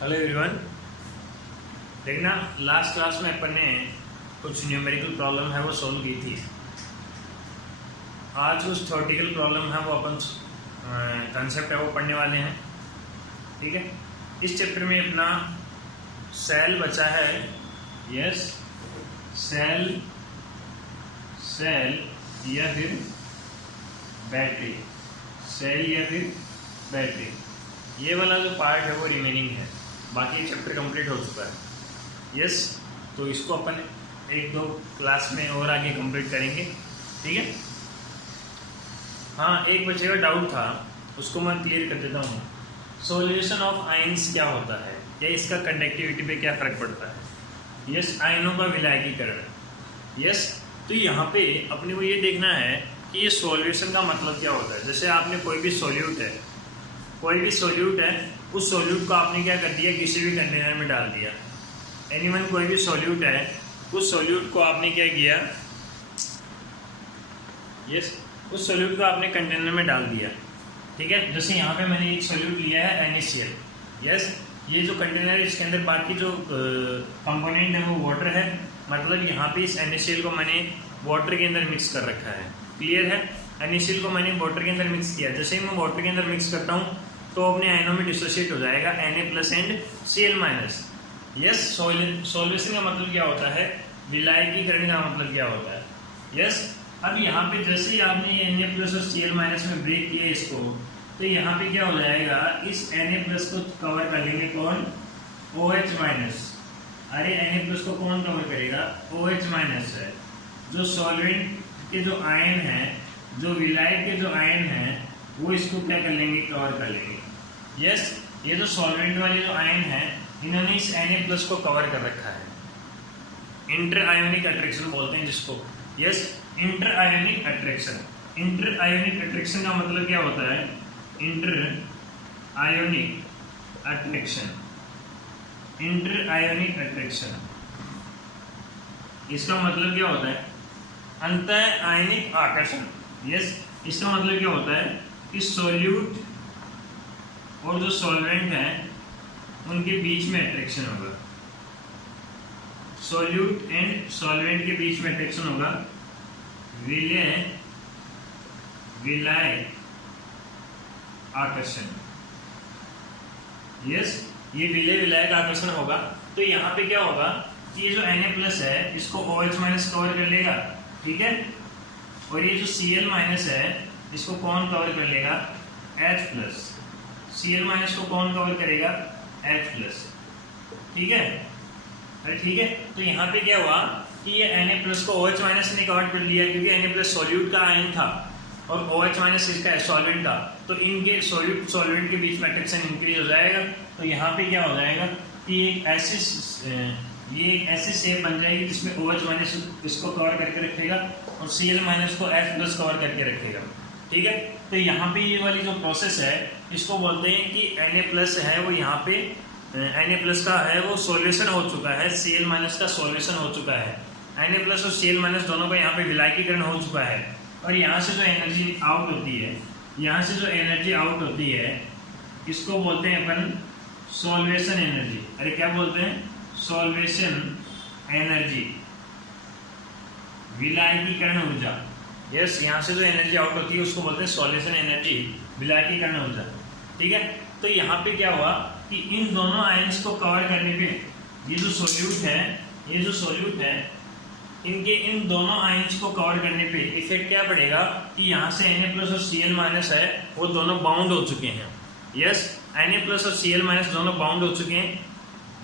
Hello everyone. देखना last class में अपन ने कुछ न्यूमेरिकल प्रॉब्लम है वो सोल्व की थी। आज कुछ थ्योरेटिकल प्रॉब्लम है वो अपन कंसेप्ट है वो पढ़ने वाले हैं। ठीक है, इस चैप्टर में अपना सेल बचा है। यस, सेल या फिर बैटरी, सेल या फिर बैटरी, ये वाला जो पार्ट है वो रिमेनिंग है। बाकी चैप्टर कंप्लीट हो चुका है। यस, तो इसको अपन एक दो क्लास में और आगे कंप्लीट करेंगे। ठीक है। हाँ, एक बच्चे का डाउट था, उसको मैं क्लियर कर देता हूँ। सॉल्यूशन ऑफ आयंस क्या होता है या इसका कंडक्टिविटी पे क्या फर्क पड़ता है। यस, आयनों का विलायकीकरण। यस, तो यहाँ पे अपने को ये देखना है कि ये सॉल्यूशन का मतलब क्या होता है। जैसे आपने कोई भी सॉल्यूट है, उस सॉल्यूट को आपने क्या कर दिया, किसी भी कंटेनर में डाल दिया। एनीवन, कोई भी सॉल्यूट है, उस सॉल्यूट को आपने क्या किया, यस, उस सॉल्यूट को आपने कंटेनर में डाल दिया। ठीक है, जैसे यहाँ पे मैंने एक सॉल्यूट लिया है NaCl। यस, ये जो कंटेनर है इसके अंदर बाकी जो कंपोनेंट है वो वाटर है, मतलब यहाँ पे इस NaCl को मैंने वाटर के अंदर मिक्स कर रखा है। क्लियर है, NaCl को मैंने वाटर के अंदर मिक्स किया। जैसे ही मैं वाटर के अंदर मिक्स करता हूँ तो अपने आयनों में डिसोशिएट हो जाएगा Na+ and Cl-। Yes, solution का मतलब क्या होता है, विलायकीकरण का मतलब क्या होता है। यस, अब यहाँ पे जैसे ही आपने Na+ और Cl- में ब्रेक किया इसको, तो यहाँ पे क्या हो जाएगा, इस Na+ को कवर कर लेंगे कौन, OH-। अरे Na+ को कौन कवर करेगा, OH- है। जो सॉल्वेंट के जो आयन है, जो विलायक के जो आयन है, वो इसको क्या कर लेंगे, कवर कर लेंगे। यस, ये जो सॉल्वेंट वाले जो आयन है, इन्होंने इस Na+ को कवर कर रखा है। इंटर आयोनिक अट्रैक्शन बोलते हैं जिसको। Yes, inter ionic attraction. Inter ionic attraction का मतलब क्या होता है, inter ionic attraction, inter ionic attraction, इसका मतलब क्या होता है, अंतः आयनिक आकर्षण। यस, इसका मतलब क्या होता है कि सॉल्यूट और जो सॉल्वेंट है उनके बीच में अट्रैक्शन होगा। सॉल्यूट एंड सॉल्वेंट के बीच में अट्रैक्शन होगा, विलय आकर्षण। यस, ये विलायक आकर्षण होगा। तो यहाँ पे क्या होगा कि ये जो Na+ है इसको OH- कवर कर लेगा। ठीक है, और ये जो Cl- है इसको कौन कवर कर लेगा, H+। Cl- को कौन कवर करेगा, H+। ठीक है, अरे ठीक है। तो यहाँ पे क्या हुआ कि ये Na+ को OH- ने कवर कर लिया, क्योंकि Na+ सॉल्यूट का आयन था और OH- इसका सॉल्वेंट था, तो इनके सॉल्यूट सॉल्वेंट के बीच में अट्रैक्शन इंक्रीज हो जाएगा। तो यहाँ पे क्या हो जाएगा कि ये एक ऐसी शेप बन जाएगी जिसमें OH- इसको कवर करके रखेगा और Cl- को H+ कवर करके रखेगा। ठीक है, तो यहाँ पे ये वाली जो प्रोसेस है इसको बोलते हैं कि Na+ है वो यहाँ पे Na+ का है वो सॉल्यूशन हो चुका है, Cl- का सॉल्यूशन हो चुका है। Na+ और Cl- दोनों का यहाँ पे विलायकीकरण हो चुका है, और यहाँ से जो एनर्जी आउट होती है, इसको बोलते हैं अपन सॉल्वेशन एनर्जी। अरे क्या बोलते हैं, सॉल्वेशन एनर्जी, विलायकीकरण ऊर्जा। यस, यहाँ से जो एनर्जी आउट होती है उसको बोलते हैं सॉल्वेशन एनर्जी, विलायकीकरण ऊर्जा। ठीक है, तो यहाँ पे क्या हुआ कि इन दोनों आयंस को कवर करने पे ये जो सॉल्यूट है इनके इन दोनों आयंस को कवर करने पे इफेक्ट क्या पड़ेगा कि यहाँ से Na+ और Cl- है वो दोनों बाउंड हो चुके हैं। यस, Na+ और Cl- दोनों बाउंड हो चुके हैं।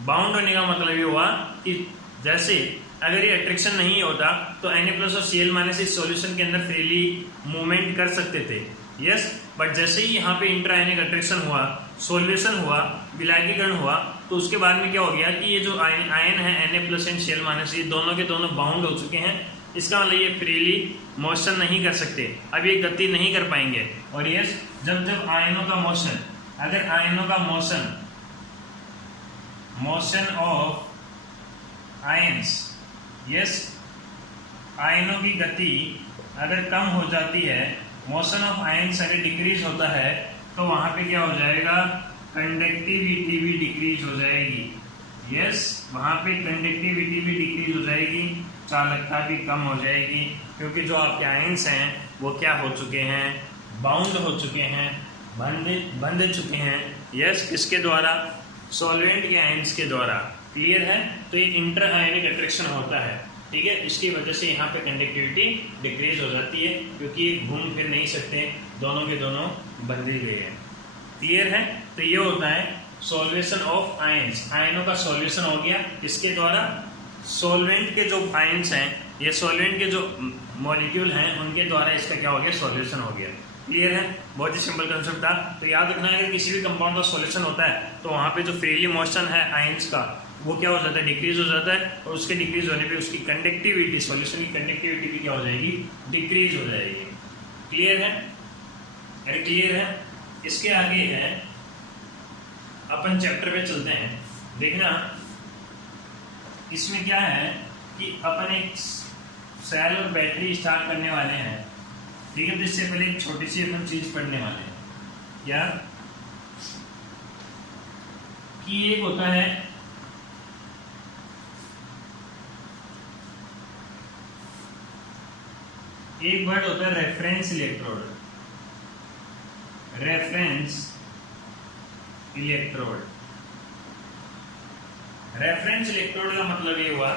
बाउंड होने का मतलब ये हुआ कि जैसे अगर ये अट्रैक्शन नहीं होता तो Na+ और Cl- इस सॉल्यूशन के अंदर फ्रीली मूवमेंट कर सकते थे। यस, बट जैसे ही यहाँ पे इंटर आयनिक अट्रैक्शन हुआ, सॉल्यूशन हुआ, विलायकीकरण हुआ, तो उसके बाद में क्या हो गया कि ये जो आयन है Na+ एंड Cl- ये दोनों के दोनों बाउंड हो चुके हैं। इसका मतलब ये फ्रीली मोशन नहीं कर सकते, अब ये गति नहीं कर पाएंगे। और यस, जब आयनों का मोशन, अगर आयनों का मोशन ऑफ आयंस, यस, आयनों की गति अगर कम हो जाती है, मोशन ऑफ आयंस अगर डिक्रीज होता है, तो वहां पे क्या हो जाएगा, कंडक्टिविटी भी डिक्रीज हो जाएगी। यस, वहाँ पे कंडक्टिविटी भी डिक्रीज हो जाएगी, चालकता भी कम हो जाएगी, क्योंकि जो आपके आयंस हैं वो क्या हो चुके हैं, बाउंड हो चुके हैं, बंध चुके हैं। यस, किसके द्वारा, सॉल्वेंट के आयंस के द्वारा। क्लियर है? तो ये इंटर आयनिक अट्रैक्शन होता है, ठीक है। इसकी वजह से यहाँ पे कंडक्टिविटी डिक्रीज हो जाती है, क्योंकि ये घूम फिर नहीं सकते, दोनों के दोनों बंधे गए हैं। क्लियर है? तो ये होता है सॉल्वेशन ऑफ आयंस। आयनों का सॉल्वेशन हो गया किसके द्वारा, सॉल्वेंट के जो आयंस हैं, ये सॉल्वेंट के जो मॉलिक्यूल हैं उनके द्वारा इसका क्या हो गया, सॉल्वेशन हो गया। क्लियर है? बहुत ही सिंपल कंसेप्ट था। तो याद रखना है, अगर किसी भी कंपाउंड का सॉल्यूशन होता है तो वहाँ पे जो फ्रीली मोशन है आयंस का वो क्या हो जाता है, डिक्रीज हो जाता है, और उसके डिक्रीज होने पे उसकी कंडक्टिविटी, सॉल्यूशन की कंडक्टिविटी भी क्या हो जाएगी, डिक्रीज हो जाएगी। क्लियर है? अरे क्लियर है? इसके आगे है, अपन चैप्टर पे चलते हैं। देखना इसमें क्या है कि अपन एक सेल और बैटरी स्टार्ट करने वाले हैं, ठीक है। तो इससे पहले एक छोटी सी अपन चीज पढ़ने वाले हैं, क्या कि एक होता है एक वर्ड होता है reference electrode. Reference electrode, reference electrode का मतलब ये हुआ,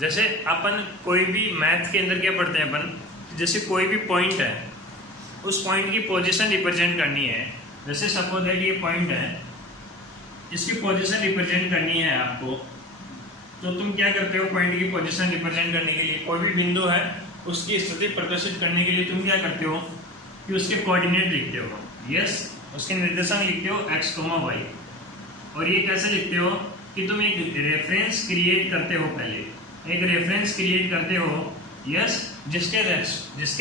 जैसे अपन कोई भी मैथ के अंदर क्या पढ़ते हैं अपन, जैसे कोई भी पॉइंट है, उस पॉइंट की पोजीशन रिप्रेजेंट करनी है। जैसे सपोज दैट ये पॉइंट है, इसकी पोजीशन रिप्रेजेंट करनी है आपको, तो तुम क्या करते हो, पॉइंट की पोजीशन रिप्रेजेंट करने के लिए, कोई भी बिंदु है उसकी स्थिति प्रदर्शित करने के लिए तुम क्या करते हो कि उसके कोऑर्डिनेट लिखते हो। यस, उसके निर्देशांक लिखते हो x, y। और ये कैसे लिखते हो कि तुम एक रेफरेंस क्रिएट करते हो, पहले एक रेफरेंस क्रिएट करते हो। यस, जिसके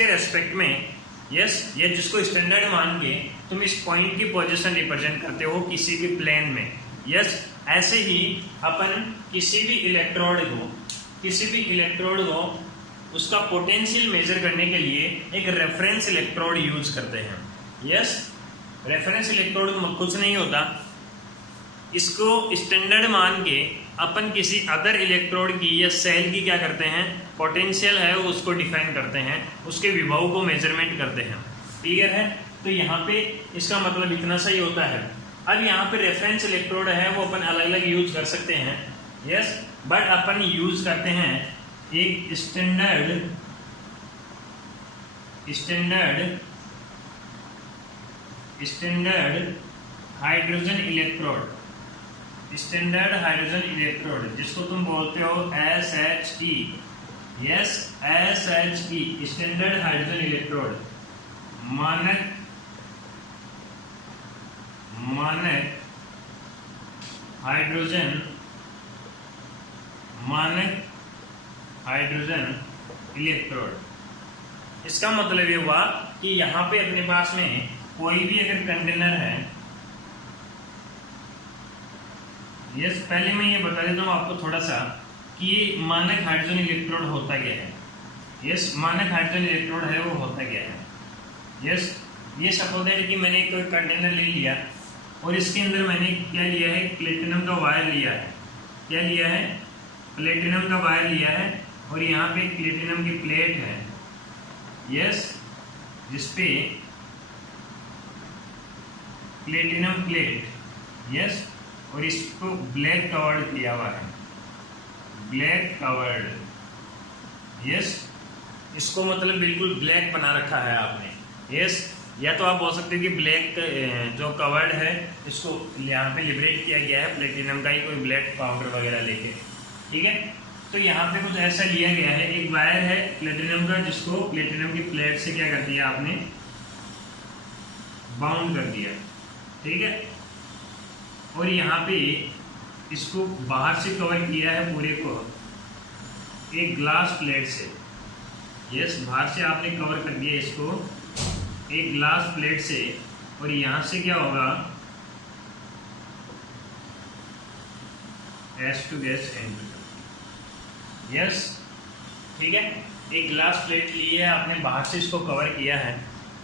रेस्पेक्ट में, यस, या जिसको स्टैंडर्ड मान के तुम इस पॉइंट की पोजीशन रिप्रेजेंट करते हो किसी भी प्लेन में। यस, ऐसे ही अपन किसी भी इलेक्ट्रोड को उसका पोटेंशियल मेजर करने के लिए एक रेफरेंस इलेक्ट्रोड यूज करते हैं। यस, रेफरेंस इलेक्ट्रोड कुछ नहीं होता, इसको स्टैंडर्ड मान के अपन किसी अदर इलेक्ट्रोड की या सेल की क्या करते हैं, पोटेंशियल है उसको डिफाइन करते हैं, उसके विभव को मेजरमेंट करते हैं। क्लियर है? तो यहाँ पे इसका मतलब इतना सही होता है। अब यहाँ पे रेफरेंस इलेक्ट्रोड है वो अपन अलग अलग यूज कर सकते हैं। यस, बट अपन यूज करते हैं एक स्टैंडर्ड हाइड्रोजन इलेक्ट्रोड, जिसको तुम बोलते हो SHE। Yes, SHE, standard hydrogen electrode, मानक हाइड्रोजन इलेक्ट्रोड। इसका मतलब ये हुआ कि यहाँ पे अपने पास में कोई भी अगर कंटेनर है, यस, पहले मैं ये बता देता हूँ आपको थोड़ा सा कि मानक हाइड्रोजन इलेक्ट्रोड होता क्या है। यस, मानक हाइड्रोजन इलेक्ट्रोड है वो होता क्या है। यस, ये सपोज है कि मैंने कोई कंटेनर ले लिया और इसके अंदर मैंने क्या लिया है, प्लेटिनम का वायर लिया है। क्या लिया है? प्लेटिनम का वायर लिया है, और यहाँ पे प्लेटिनम की प्लेट है। यस, जिसपे प्लेटिनम प्लेट, यस, और इसको ब्लैक कवर्ड किया हुआ है, ब्लैक कवर्ड। यस, इसको मतलब बिल्कुल ब्लैक बना रखा है आपने। यस, या तो आप बोल सकते हो कि ब्लैक जो कवर्ड है इसको यहाँ पे लिबरेट किया गया है प्लेटिनम का ही कोई ब्लैक पाउडर वगैरह लेके। ठीक है, तो यहाँ पे कुछ ऐसा लिया गया है, एक वायर है प्लेटिनम का जिसको प्लेटिनम की प्लेट से क्या कर दिया आपने, बाउंड कर दिया। ठीक है, और यहाँ पे इसको बाहर से कवर किया है पूरे को एक ग्लास प्लेट से। यस, बाहर से आपने कवर कर दिया इसको एक ग्लास प्लेट से, और यहाँ से क्या होगा, H2 गैस एंटर। यस, ठीक है, एक ग्लास प्लेट ली है आपने, बाहर से इसको कवर किया है।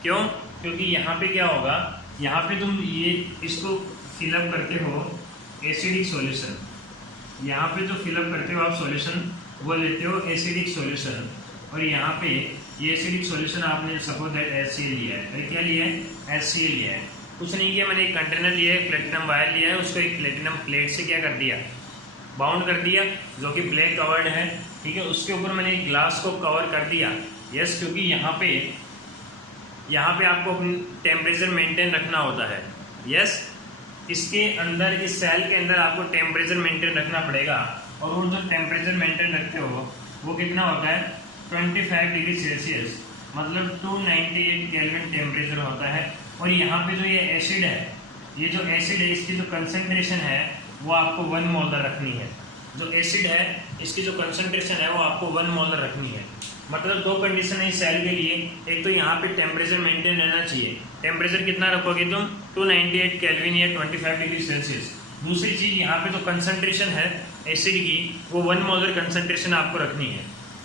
क्यों? क्योंकि यहाँ पे क्या होगा यहाँ पे तुम ये इसको फिलअप करते हो एसिडिक सॉल्यूशन, यहाँ पे जो फिलअप करते हो आप सॉल्यूशन वो लेते हो एसिडिक सॉल्यूशन, और यहाँ पे ये एसिडिक सॉल्यूशन आपने सपोज दैट HCl लिया है। क्या लिया है? HCl लिया है। कुछ नहीं किया, मैंने एक कंटेनर लिया है, प्लेटिनम वायर लिया है, उसको एक प्लेटिनम प्लेट से क्या कर दिया, बाउंड कर दिया, जो कि ब्लैक कवर्ड है। ठीक है, उसके ऊपर मैंने एक ग्लास को कवर कर दिया। यस, क्योंकि यहाँ पे आपको अपनी टेम्परेचर मेंटेन रखना होता है। यस, इसके अंदर, इस सेल के अंदर आपको टेम्परेचर मेंटेन रखना पड़ेगा, और वो जो टेम्परेचर मेंटेन रखते हो वो कितना होता है? 25 डिग्री सेल्सियस, मतलब 298 केल्विन टेम्परेचर होता है। और यहाँ पे जो ये एसिड है, ये जो एसिड है इसकी जो कंसंट्रेशन है वो आपको 1 मोलर रखनी है। जो एसिड है इसकी जो कंसंट्रेशन है वो आपको 1 मोलर रखनी है। मतलब दो कंडीशन है इस सेल के लिए, एक तो यहाँ पे टेम्परेचर मेंटेन रहना चाहिए। टेम्परेचर कितना रखोगे तुम? 298 केल्विन या 25 डिग्री सेल्सियस। दूसरी चीज, यहाँ पे जो कंसंट्रेशन है एसिड की वो 1 मोलर कंसंट्रेशन आपको रखनी है।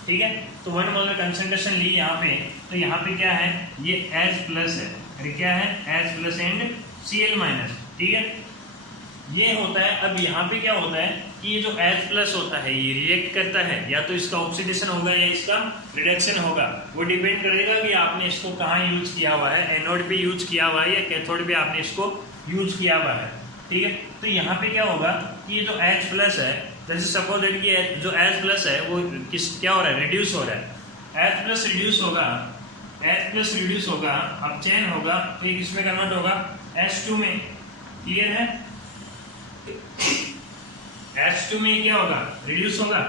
ठीक है, तो 1 मोलर कंसंट्रेशन ली यहाँ पे, तो यहाँ पे क्या है? ये H+ है, अरे क्या है? H+ and Cl-। ठीक है, ये होता है। अब यहाँ पे क्या होता है कि ये जो H+ होता है ये रिएक्ट करता है, या तो इसका ऑक्सीडेशन होगा या इसका रिडक्शन होगा। वो डिपेंड करेगा कि आपने इसको कहाँ यूज किया हुआ है, एनोड पे यूज किया हुआ है या कैथोड पे आपने इसको यूज किया हुआ है। ठीक है, तो यहाँ पे क्या होगा कि ये जो H+ है, जैसे सपोज दैट कि जो H+ है वो क्या हो रहा है? रिड्यूस हो रहा है। H+ रिड्यूस होगा, H+ रिड्यूस होगा, अब चेन होगा तो ये किसमें कन्वर्ट होगा? H2 में। क्लियर है? H2 में क्या होगा? रिड्यूस होगा।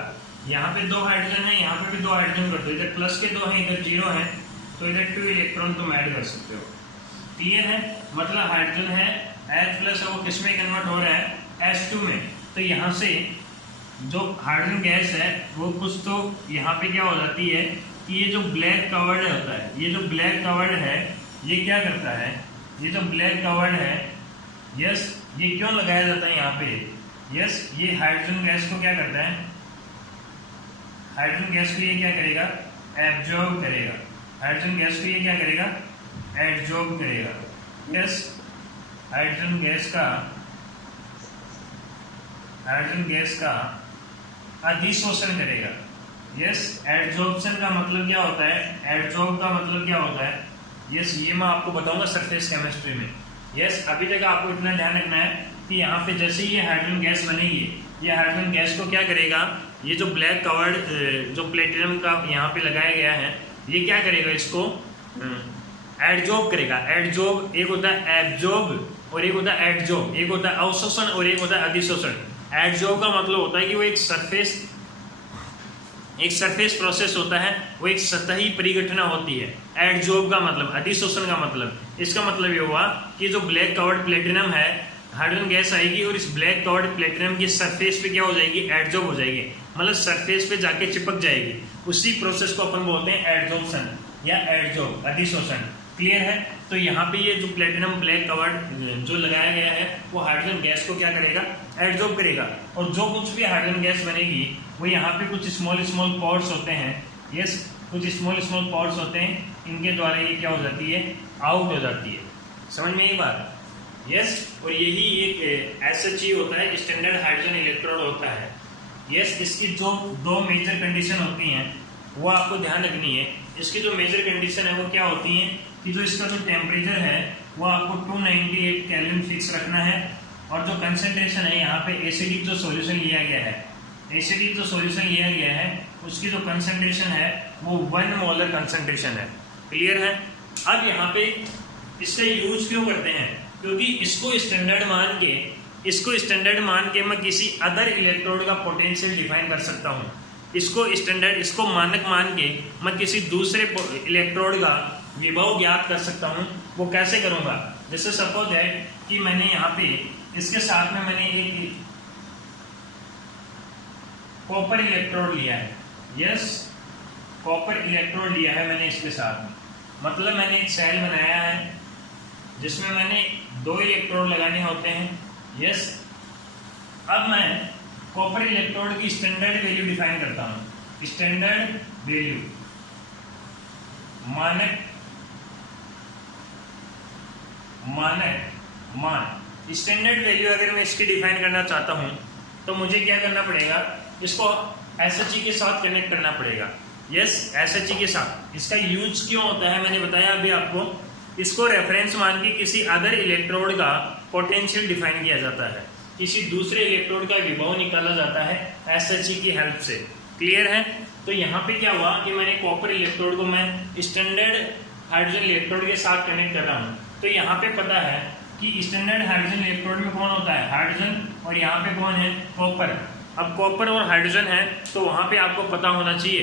यहाँ पे 2 हाइड्रोजन है, यहाँ पे भी 2 हाइड्रोजन कर दो, इधर प्लस के 2 है, इधर 0 है, तो इधर 2 इलेक्ट्रॉन तुम ऐड कर सकते हो। क्लियर है? मतलब हाइड्रोजन है, H+ है, वो किसमें कन्वर्ट हो रहा है? H2 में। तो यहाँ से जो हाइड्रोजन गैस है वो कुछ तो यहाँ पे क्या हो जाती है कि ये जो ब्लैक कवर्ड होता है, ये जो ब्लैक कवर्ड है ये क्या करता है? ये जो ब्लैक कवर्ड है, यस, ये क्यों लगाया जाता है यहाँ पे? यस, ये हाइड्रोजन गैस को क्या करता है? हाइड्रोजन गैस को ये क्या करेगा? एब्जॉर्ब करेगा। हाइड्रोजन गैस को ये क्या करेगा? एब्जॉर्ब करेगा। यस, हाइड्रोजन गैस का अधिशोषण करेगा। यस, एडजॉर्प्शन का मतलब क्या होता है? एडजॉर्ब का मतलब क्या होता है? यस, ये मैं आपको बताऊंगा सरफेस केमिस्ट्री में। यस, अभी तक आपको इतना ध्यान रखना है कि यहाँ पे जैसे ये हाइड्रोजन गैस बनेगी, ये हाइड्रोजन गैस को क्या करेगा? ये जो ब्लैक कवर्ड जो प्लेटिनम का यहाँ पे लगाया गया है ये क्या करेगा? इसको एडजॉर्ब करेगा। एडजॉर्ब, एक होता है एब्जॉर्ब और एक होता है एडजॉर्ब, एक होता है अवशोषण और एक होता है अधिशोषण। एडजॉर्ब का मतलब होता है कि वो एक सरफेस प्रोसेस होता है, वो एक सतही परिघटना होती है। एडजॉर्ब का मतलब, अधिशोषण का मतलब, इसका मतलब ये हुआ कि जो ब्लैक कवर्ड प्लेटिनम है, हाइड्रोजन गैस आएगी और इस ब्लैक कवर्ड प्लेटिनम की सरफेस पे क्या हो जाएगी? एडजॉर्ब हो जाएगी, मतलब सरफेस पे जाके चिपक जाएगी। उसी प्रोसेस को अपन बोलते हैं एडजॉर्प्शन या एडजॉर्ब, अधिशोषण। क्लियर है? तो यहाँ पे ये जो प्लेटिनम ब्लैक कवर्ड जो लगाया गया है वो हाइड्रोजन गैस को क्या करेगा? एडजॉर्ब करेगा। और जो कुछ भी हाइड्रोजन गैस बनेगी वो यहाँ पे कुछ स्मॉल पोर्स होते हैं। यस, कुछ स्मॉल पोर्स होते हैं, इनके द्वारा ये क्या हो जाती है? आउट हो जाती है। समझ में ये बात? यस, और यही एक ऐसा चीज होता है, स्टैंडर्ड हाइड्रोजन इलेक्ट्रोड होता है। यस, इसकी जो 2 मेजर कंडीशन होती हैं वो आपको ध्यान रखनी है। इसकी जो मेजर कंडीशन है वो क्या होती है कि जो इसका जो टेम्परेचर है वो आपको 298 केल्विन फिक्स रखना है, और जो कंसंट्रेशन है यहाँ पे एसिडिक जो सॉल्यूशन लिया गया है, एसिडिक जो सॉल्यूशन लिया गया है उसकी जो कंसंट्रेशन है वो 1 मोलर कंसंट्रेशन है। क्लियर है? अब यहाँ पे इससे यूज क्यों करते हैं? क्योंकि इसको स्टैंडर्ड मान के मैं किसी अदर इलेक्ट्रोड का पोटेंशियल डिफाइन कर सकता हूँ। इसको मानक मान के मैं किसी दूसरे इलेक्ट्रोड का विभव ज्ञात कर सकता हूँ। वो कैसे करूँगा? जैसे सपोज है कि मैंने यहाँ पे इसके साथ में मैंने एक कॉपर इलेक्ट्रोड लिया है। यस, कॉपर इलेक्ट्रोड लिया है मैंने इसके साथ में, मतलब मैंने एक सेल बनाया है जिसमें मैंने 2 इलेक्ट्रोड लगाने होते हैं। यस, अब मैं कॉपर इलेक्ट्रोड की स्टैंडर्ड वैल्यू डिफाइन करता हूँ। स्टैंडर्ड वैल्यू, मानक मान स्टैंडर्ड वैल्यू अगर मैं इसकी डिफाइन करना चाहता हूँ तो मुझे क्या करना पड़ेगा, इसको SHE के साथ कनेक्ट करना पड़ेगा। यस, SHE के साथ। इसका यूज क्यों होता है मैंने बताया अभी आपको। इसको रेफरेंस मान के किसी अदर इलेक्ट्रोड का पोटेंशियल डिफाइन किया जाता है, किसी दूसरे इलेक्ट्रोड का विभव निकाला जाता है SHE की हेल्प से। क्लियर है? तो यहाँ पे क्या हुआ कि मैंने कॉपर इलेक्ट्रोड को मैं स्टैंडर्ड हाइड्रोजन इलेक्ट्रोड के साथ कनेक्ट कर रहा हूँ। तो यहाँ पे पता है कि स्टैंडर्ड हाइड्रोजन इलेक्ट्रोड में कौन होता है, हाइड्रोजन, और यहाँ पे कौन है, कॉपर। अब कॉपर और हाइड्रोजन है तो वहां पे आपको पता होना चाहिए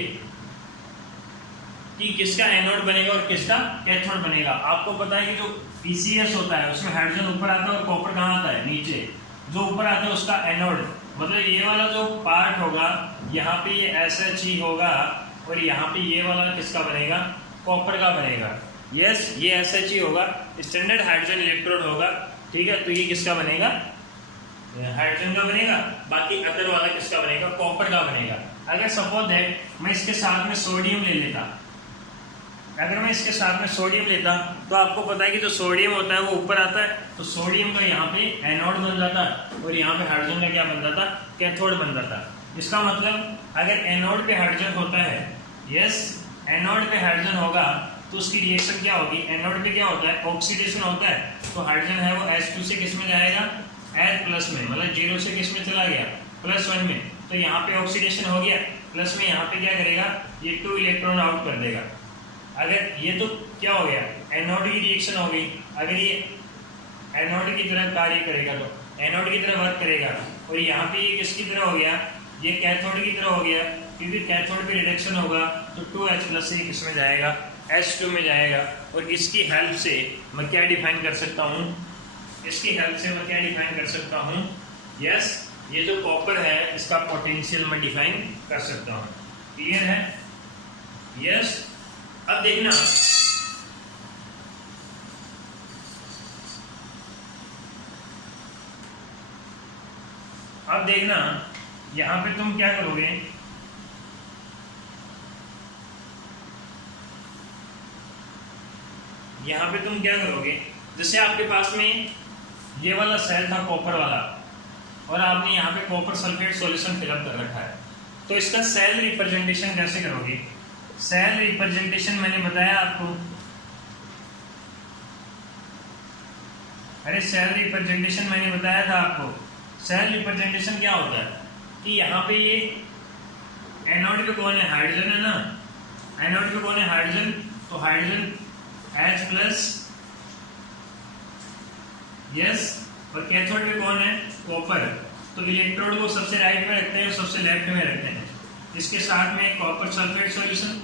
कि किसका एनोड बनेगा और किसका कैथोड बनेगा। आपको पता है कि जो PCS होता है उसमें हाइड्रोजन ऊपर आता है और कॉपर कहाँ आता है, नीचे। जो ऊपर आता है उसका एनोड, मतलब ये वाला जो पार्ट होगा यहाँ पे ये SHE होगा और यहाँ पे ये वाला किसका बनेगा, कॉपर का बनेगा। यस, ये SHE होगा, स्टैंडर्ड हाइड्रोजन इलेक्ट्रोड होगा। ठीक है, तो ये किसका बनेगा, हाइड्रोजन का बनेगा। बाकी अदर वाला किसका बनेगा, कॉपर का बनेगा। अगर सपोज दैट मैं इसके साथ में सोडियम ले लेता, अगर मैं इसके साथ में सोडियम लेता तो आपको पता है कि जो सोडियम होता है वो ऊपर आता है, तो सोडियम का यहाँ पे एनोड बन जाता है और यहाँ पे हाइड्रोजन का क्या बन जाता, कैथोड बन जाता। इसका मतलब अगर एनोड पे हाइड्रोजन होता है, यस, एनोड पे हाइड्रोजन होगा तो उसकी रिएक्शन क्या होगी, एनोड पे क्या होता है, ऑक्सीडेशन होता है। तो हाइड्रोजन है वो H2 से किस में जाएगा, H+ में, मतलब 0 से किस में चला गया, +1 में। तो यहाँ पे ऑक्सीडेशन हो गया, प्लस में यहाँ पे क्या करेगा, ये 2 इलेक्ट्रॉन आउट कर देगा। अगर ये तो क्या हो गया, एनोड की रिएक्शन हो गई। अगर ये एनोड की तरह कार्य करेगा तो एनोड की तरह वर्क करेगा, और यहाँ पे ये किसकी तरह हो गया, ये कैथोड की तरह हो गया, क्योंकि कैथोड पे रिडक्शन होगा तो 2H+ से किसमें जाएगा, H2 में जाएगा। और इसकी हेल्प से मैं क्या डिफाइन कर सकता हूँ, इसकी हेल्प से मैं क्या डिफाइन कर सकता हूँ, यस, ये जो कॉपर है इसका पोटेंशियल मैं डिफाइन कर सकता हूँ। क्लियर है? यस। अब देखना, अब देखना यहां पे तुम क्या करोगे, यहां पे तुम क्या करोगे, जैसे आपके पास में ये वाला सेल था कॉपर वाला, और आपने यहाँ पे कॉपर सल्फेट सॉल्यूशन फिलअप कर रखा है, तो इसका सेल रिप्रेजेंटेशन कैसे करोगे। सेल रिप्रेजेंटेशन मैंने बताया आपको, अरे सेल रिप्रेजेंटेशन मैंने बताया था आपको। सेल रिप्रेजेंटेशन क्या होता है कि यहाँ पे ये एनोड पे कौन है, हाइड्रोजन है ना, एनोड पे कौन है, हाइड्रोजन, तो हाइड्रोजन H+, यस, और कैथोड पे कौन है, कॉपर। तो इलेक्ट्रोड को सबसे राइट में रखते हैं और सबसे लेफ्ट में रखते हैं, इसके साथ में कॉपर सल्फेट सॉल्यूशन।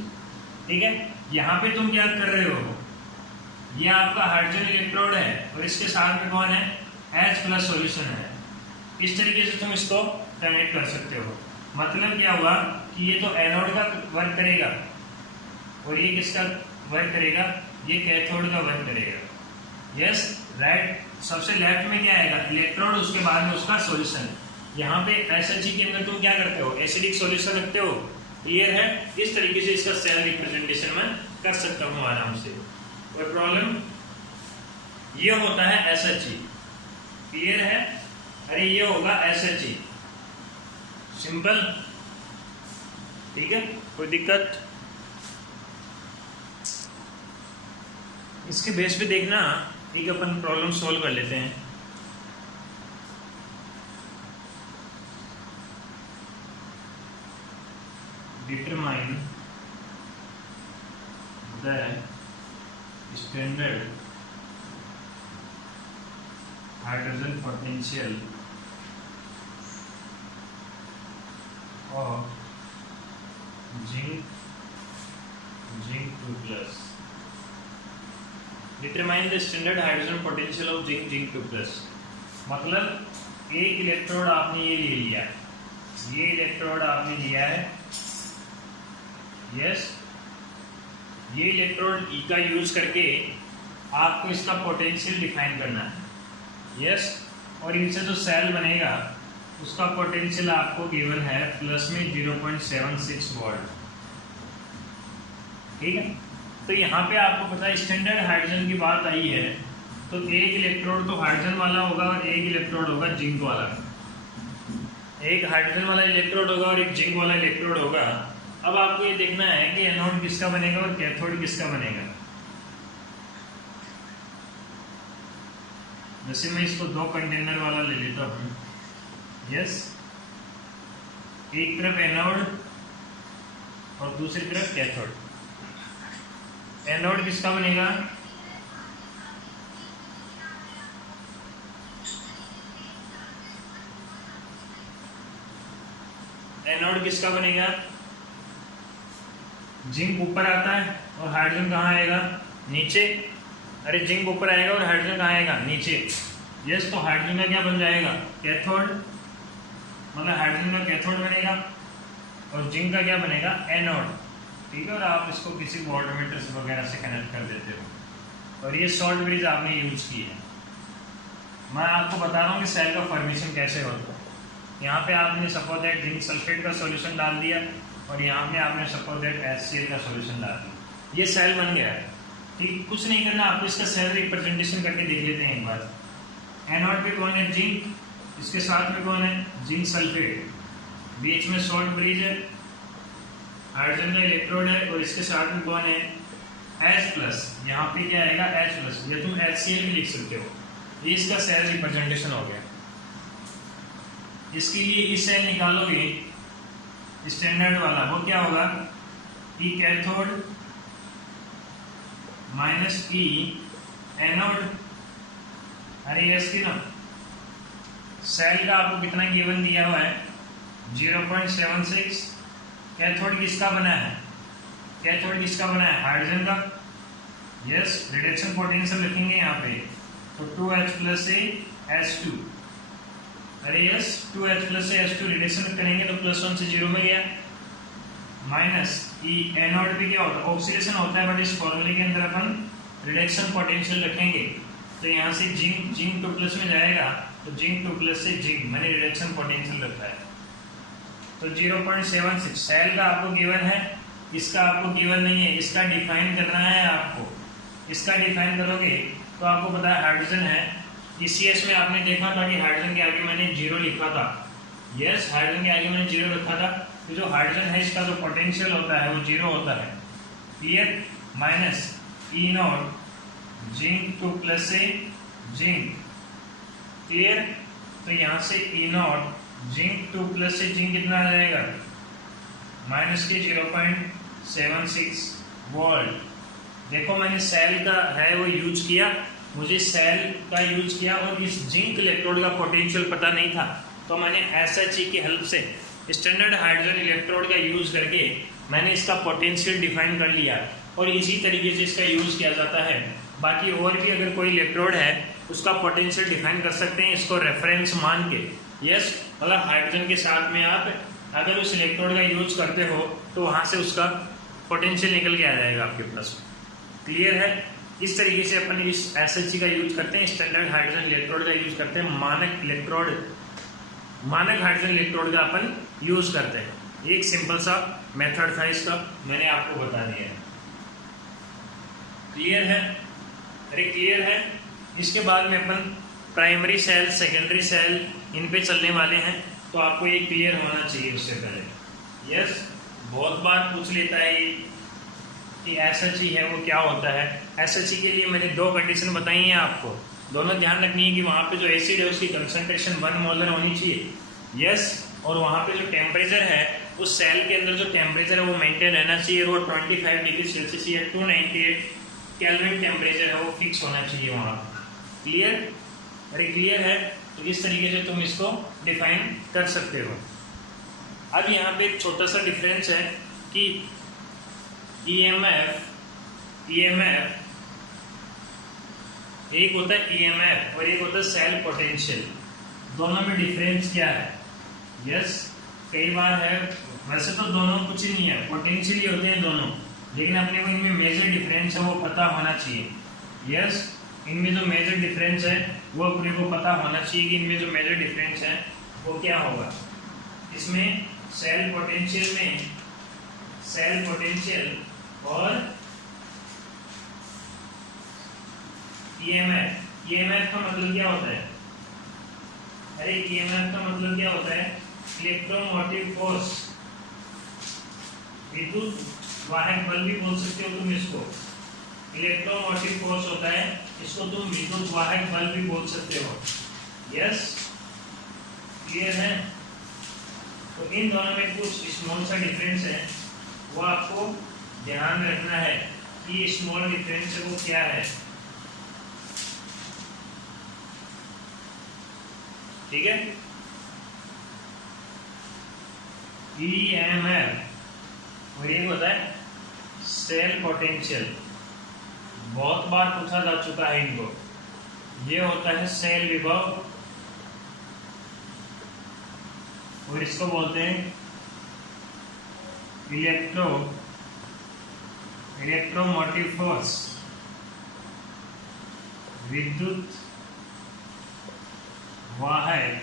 ठीक है, यहाँ पे तुम क्या कर रहे हो, ये आपका हाइड्रोजन इलेक्ट्रोड है और इसके साथ में कौन है, H+ सॉल्यूशन है। इस तरीके से तुम इसको कनेक्ट कर सकते हो। मतलब क्या हुआ कि ये तो एनोड का वर्क करेगा और ये किसका वर्क करेगा, ये कैथोड का वर्क करेगा। Yes, right. सबसे लेफ्ट में क्या आएगा, इलेक्ट्रोड, उसके बाद में उसका सॉल्यूशन। यहाँ पे SHE के अंदर तुम क्या करते हो, एसिडिक सॉल्यूशन रखते हो। क्लियर है? इस तरीके से इसका सेल रिप्रेजेंटेशन मैं कर सकता हूँ आराम से, कोई प्रॉब्लम। ये होता है SHE। क्लियर है? अरे ये होगा SHE, सिंपल। ठीक है, कोई दिक्कत। इसके बेस पे देखना, एक अपन प्रॉब्लम सॉल्व कर लेते हैं। Determine the standard hydrogen potential of zinc 2+. Determine the standard hydrogen potential of zinc 2+. मतलब एक इलेक्ट्रोड आपने ये ले लिया, ये इलेक्ट्रोड आपने लिया है, यस, ये इलेक्ट्रोड का यूज करके आपको इसका पोटेंशियल डिफाइन करना है। यस, और इनसे जो सेल बनेगा उसका पोटेंशियल आपको गिवन है प्लस में 0.76 वोल्ट। ठीक है, तो यहाँ पे आपको पता है स्टैंडर्ड हाइड्रोजन की बात आई है तो एक इलेक्ट्रोड तो हाइड्रोजन वाला होगा और एक इलेक्ट्रोड होगा जिंक वाला। एक हाइड्रोजन वाला इलेक्ट्रोड होगा और एक जिंक वाला इलेक्ट्रोड होगा। अब आपको ये देखना है कि एनोड किसका बनेगा और कैथोड किसका बनेगा। जैसे मैं इसको दो कंटेनर वाला ले लेता हूँ। यस, एक तरफ एनोड और दूसरी तरफ कैथोड। एनोड किसका बनेगा? एनोड किसका बनेगा? जिंक ऊपर आता है और हाइड्रोजन कहाँ आएगा? नीचे। अरे जिंक ऊपर आएगा और हाइड्रोजन कहाँ आएगा? नीचे। यस, तो हाइड्रोजन का क्या बन जाएगा? कैथोड। मतलब हाइड्रोजन का कैथोड बनेगा और जिंक का क्या बनेगा? एनोड। ठीक है, और आप इसको किसी वोल्टमीटर वगैरह से कनेक्ट कर देते हो। और ये शॉर्ट ब्रिज आपने यूज की है। मैं आपको बता रहा हूँ कि सेल का फॉर्मेशन कैसे होता है। यहाँ पे आपने सपोज दैट जिंक सल्फेट का सॉल्यूशन डाल दिया और यहाँ पे आपने सपोज दैट HCl का सॉल्यूशन डाल दिया, ये सेल बन गया है। ठीक, कुछ नहीं करना आपको, इसका सेल रिप्रेजेंटेशन करके देख लेते हैं एक बार। एनोड पे कौन है? जिंक। इसके साथ में कौन है? Zinc sulphate. बीच में सॉल्ट ब्रिज है, हाइड्रोजन का इलेक्ट्रोड है और इसके साथ में कौन है? H+। यहाँ पे क्या आएगा? H+। या तुम HCl भी लिख सकते हो। ये इसका सेल रिप्रेजेंटेशन हो गया। इसके लिए ई सेल निकालोगे स्टैंडर्ड वाला, वो क्या होगा? ई कैथोड माइनस ई एनोड। अरे यस की ना, सेल का आपको कितना गिवन दिया हुआ है? 0.76। कैथोड किसका बना है? कैथोड किसका बना है? हाइड्रोजन का। यस, रिडक्शन पोटेंशियल लिखेंगे यहाँ पे, तो 2H+H2। अरे यस, 2H+H2 रिडक्शन करेंगे तो +1 से 0 में गया। माइनस ई एनोड पे क्या होता है? ऑक्सीडेशन होता है, बट इस फॉर्मूले के अंदर अपन रिडक्शन पोटेंशियल रखेंगे। तो यहाँ से जिंक 2+ में जाएगा, तो जिंक 2+ से जिंक, मैंने रिडक्शन पोटेंशियल रखा है। तो 0.76 सेल का आपको गिवन है, इसका आपको गिवन नहीं है। इसका डिफाइन करना है आपको। इसका डिफाइन करोगे तो आपको पता है हाइड्रोजन है। ECS में आपने देखा था कि हाइड्रोजन के आगे मैंने 0 लिखा था। यस, हाइड्रोजन के आगे मैंने 0 रखा था। तो जो हाइड्रोजन है इसका जो पोटेंशियल होता है वो 0 होता है। Clear? Minus E not zinc 2+ से जिंक। क्लियर? तो यहाँ से ई नॉट जिंक 2+ से जिंक कितना आ जाएगा? माइनस के 0.76 वोल्ट। देखो मैंने सेल का है वो यूज किया, मुझे सेल का यूज किया और इस जिंक इलेक्ट्रोड का पोटेंशियल पता नहीं था, तो मैंने SHE की हेल्प से स्टैंडर्ड हाइड्रोजन इलेक्ट्रोड का यूज करके मैंने इसका पोटेंशियल डिफाइन कर लिया। और इसी तरीके से इसका यूज किया जाता है। बाकी और भी अगर कोई इलेक्ट्रोड है उसका पोटेंशियल डिफाइन कर सकते हैं इसको रेफरेंस मान के। यस, मतलब हाइड्रोजन के साथ में आप अगर उस इलेक्ट्रोड का यूज करते हो तो वहाँ से उसका पोटेंशियल निकल के आ जाएगा आपके पास। क्लियर है? इस तरीके से अपन इस SHE का यूज करते हैं, स्टैंडर्ड हाइड्रोजन इलेक्ट्रोड का यूज करते हैं, मानक हाइड्रोजन इलेक्ट्रोड का अपन यूज करते हैं। एक सिंपल सा मेथड था इसका, मैंने आपको बता दिया है। क्लियर है? अरे क्लियर है? इसके बाद में अपन प्राइमरी सेल, सेकेंडरी सेल, इन पे चलने वाले हैं, तो आपको ये क्लियर होना चाहिए उससे पहले। यस, बहुत बार पूछ लेता है कि SHE है वो क्या होता है। SHE के लिए मैंने 2 कंडीशन बताई हैं आपको, दोनों ध्यान रखनी है कि वहाँ पे जो एसिड है उसकी कंसंट्रेशन 1 मोलर होनी चाहिए। यस, और वहाँ पे जो टेम्परेचर है उस सेल के अंदर जो टेम्परेचर है वो मेंटेन रहना चाहिए, वो 25 डिग्री सेल्सियस या 298 केल्विन टेम्परेचर है वो फिक्स होना चाहिए वहाँ। क्लियर? अरे क्लियर है? तो इस तरीके से तुम इसको डिफाइन कर सकते हो। अब यहाँ पे एक छोटा सा डिफरेंस है कि EMF एक होता है EMF और एक होता है सेल पोटेंशियल। दोनों में डिफरेंस क्या है? यस, कई बार है, वैसे तो दोनों कुछ ही नहीं है, पोटेंशियल ही होते हैं दोनों, लेकिन अपने को इनमें मेजर डिफरेंस है वो पता होना चाहिए। यस, इनमें जो मेजर डिफरेंस है वो अपने को पता होना चाहिए कि इनमें जो मेजर डिफरेंस है वो क्या होगा। इसमें सेल पोटेंशियल और EMF ईएमएफ का मतलब क्या होता है? अरे ईएमएफ का मतलब क्या होता है? इलेक्ट्रोमोटिव फोर्स, विद्युत वाहक बल भी बोल सकते हो तुम इसको। इलेक्ट्रोमोटिव फोर्स होता है, इसको तुम विद्युत वाहक बल भी बोल सकते हो। यस, क्लियर है? तो इन दोनों में कुछ स्मॉल सा डिफरेंस है, वो आपको ध्यान रखना है कि स्मॉल डिफरेंस है वो क्या है। ठीक है? ईएमएफ और ये होता है सेल पोटेंशियल, बहुत बार पूछा जा चुका है इनको। ये होता है सेल विभव और इसको बोलते हैं इलेक्ट्रोमोटिव फोर्स, विद्युत वाहक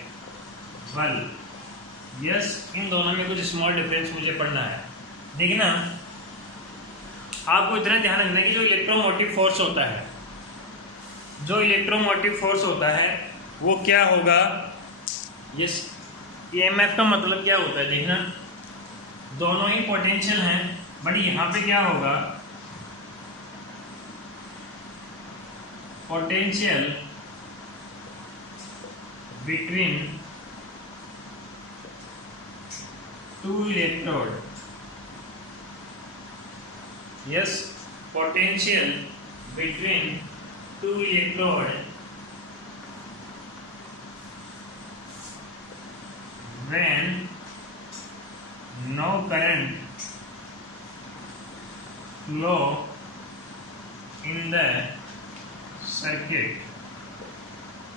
बल। यस, इन दोनों में कुछ स्मॉल डिफरेंस मुझे पढ़ना है। देखना, आपको इतना ध्यान रखना है कि जो इलेक्ट्रोमोटिव फोर्स होता है, जो इलेक्ट्रोमोटिव फोर्स होता है वो क्या होगा। यस, ईएमएफ का मतलब क्या होता है? देखना, दोनों ही पोटेंशियल हैं, बट यहां पे क्या होगा, potential between two electrode. Yes, potential between two electrode when no current flow in the circuit.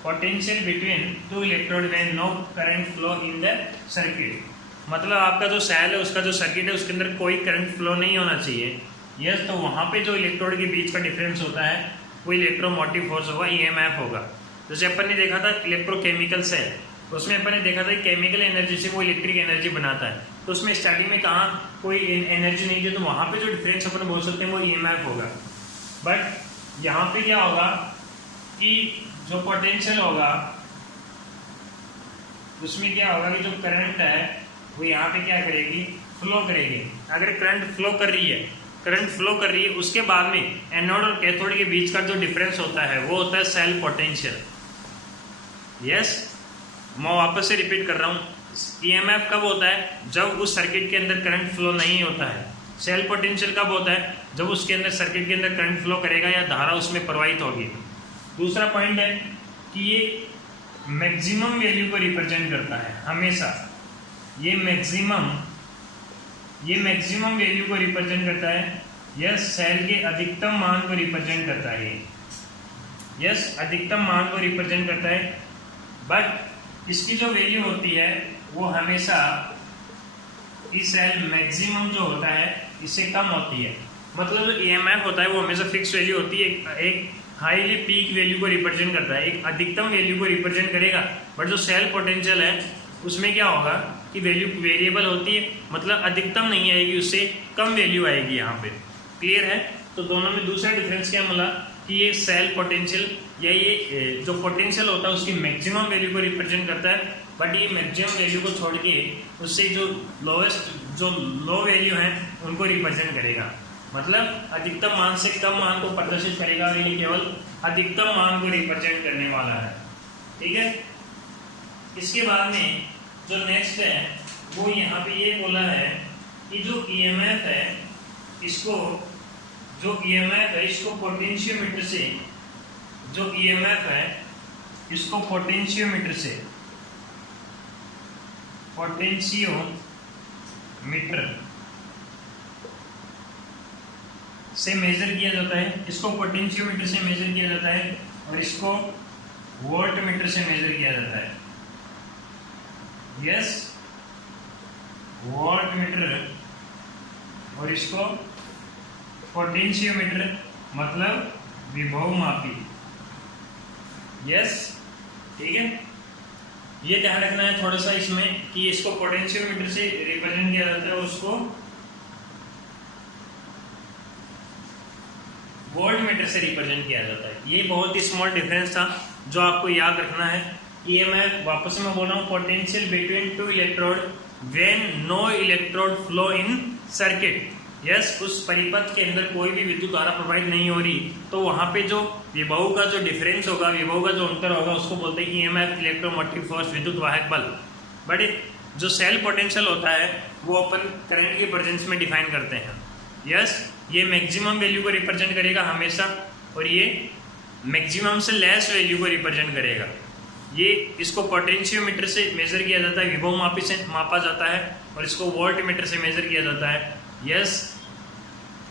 Potential between two electrode when no current flow in the circuit. मतलब आपका जो सेल है उसका जो सर्किट है उसके अंदर कोई करंट फ्लो नहीं होना चाहिए। यस, तो वहाँ पे जो इलेक्ट्रोड के बीच का डिफरेंस होता है वो इलेक्ट्रोमोटिव फोर्स होगा, ईएमएफ होगा। जैसे अपन ने देखा था इलेक्ट्रोकेमिकल सेल, उसमें अपन ने देखा था केमिकल एनर्जी से वो इलेक्ट्रिक एनर्जी बनाता है, तो उसमें स्टार्टिंग में कहाँ कोई एनर्जी नहीं थी, तो वहाँ पे जो डिफरेंस अपन बोल सकते हैं वो ईएमएफ होगा। बट यहाँ पे क्या होगा कि जो पोटेंशियल होगा उसमें क्या होगा कि जो करंट है वो यहाँ पे क्या करेगी, फ्लो करेगी। अगर करंट फ्लो कर रही है, उसके बाद में एनोड और कैथोड के बीच का जो डिफरेंस होता है वो होता है सेल पोटेंशियल। यस, मैं वापस से रिपीट कर रहा हूँ, ईएमएफ कब होता है? जब उस सर्किट के अंदर करंट फ्लो नहीं होता है। सेल पोटेंशियल कब होता है? जब उसके अंदर सर्किट के अंदर करंट फ्लो करेगा या धारा उसमें प्रवाहित होगी। दूसरा पॉइंट है कि ये मैक्सिमम वैल्यू को रिप्रेजेंट करता है हमेशा। ये मैक्सिमम वैल्यू को रिप्रेजेंट करता है। यस, सेल के अधिकतम मान को रिप्रेजेंट करता है। यस, अधिकतम मान को रिप्रेजेंट करता है, बट इसकी जो वैल्यू होती है वो हमेशा इस सेल मैक्सिमम जो होता है इससे कम होती है। मतलब जो ईएमएफ होता है वो हमेशा फिक्स वैल्यू होती है, एक हाईली पीक वैल्यू को रिप्रेजेंट करता है, एक अधिकतम वैल्यू को रिप्रेजेंट करेगा। बट जो सेल पोटेंशियल है उसमें क्या होगा कि वैल्यू वेरिएबल होती है, मतलब अधिकतम नहीं आएगी, उससे कम वैल्यू आएगी यहाँ पे। क्लियर है? तो दोनों में दूसरा डिफरेंस क्या मिला कि ये सेल पोटेंशियल या ये जो पोटेंशियल होता है उसकी मैक्सिमम वैल्यू को रिप्रेजेंट करता है, बट ये मैक्सिमम वैल्यू को छोड़ के उससे जो लो वैल्यू है उनको रिप्रेजेंट करेगा। मतलब अधिकतम मान से कम मान को प्रदर्शित करेगा और ये केवल अधिकतम मान को रिप्रेजेंट करने वाला है। ठीक है? इसके बाद में जो नेक्स्ट है वो यहाँ पे ये बोला है कि जो ईएमएफ है इसको पोटेंशियोमीटर से, जो ईएमएफ है इसको पोटेंशियोमीटर से मेजर किया जाता है। इसको पोटेंशियोमीटर से मेजर किया जाता है और इसको वोल्टमीटर से मेजर किया जाता है। यस, वोल्टमीटर और इसको पोटेंशियोमीटर मतलब विभवमापी। यस, ठीक है? ये ध्यान रखना है थोड़ा सा इसमें कि इसको पोटेंशियोमीटर से रिप्रेजेंट किया जाता है, उसको वोल्ट मीटर से रिप्रेजेंट किया जाता है। ये बहुत ही स्मॉल डिफरेंस था जो आपको याद रखना है। ईएमएफ वापस मैं बोल रहा हूँ, potential between two electrode when no electrode flow in circuit. Yes, उस परिपथ के अंदर कोई भी विद्युत धारा प्रोवाइड नहीं हो रही तो वहां पे जो विभव का जो डिफरेंस होगा, विभव का जो अंतर होगा, उसको बोलते हैं ईएमएफ, इलेक्ट्रोमोटिव फोर्स, विद्युत वाहक बल। बट जो सेल पोटेंशियल होता है वो अपन करंट की प्रेजेंस में डिफाइन करते हैं। यस, ये मैक्सिमम वैल्यू को रिप्रेजेंट करेगा हमेशा, और ये मैक्सिमम से लेस वैल्यू को रिप्रेजेंट करेगा। ये इसको पोटेंशियोमीटर से मेजर किया जाता है, विभव मापी से मापा जाता है, और इसको वोल्ट मीटर से मेजर किया जाता है। यस,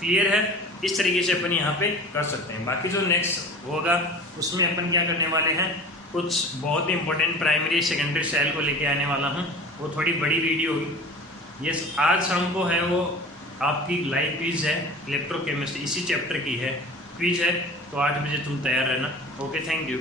क्लियर है? इस तरीके से अपन यहाँ पे कर सकते हैं। बाकी जो नेक्स्ट होगा उसमें अपन क्या करने वाले हैं, कुछ बहुत ही इंपॉर्टेंट प्राइमरी सेकेंडरी सेल को लेके आने वाला हूँ। वो थोड़ी बड़ी वीडियो होगी। यस, आज शाम को है वो आपकी लाइव क्विज है, इलेक्ट्रोकेमिस्ट्री इसी चैप्टर की है, क्विज है, तो 8 बजे तुम तैयार रहना। Okay, thank you.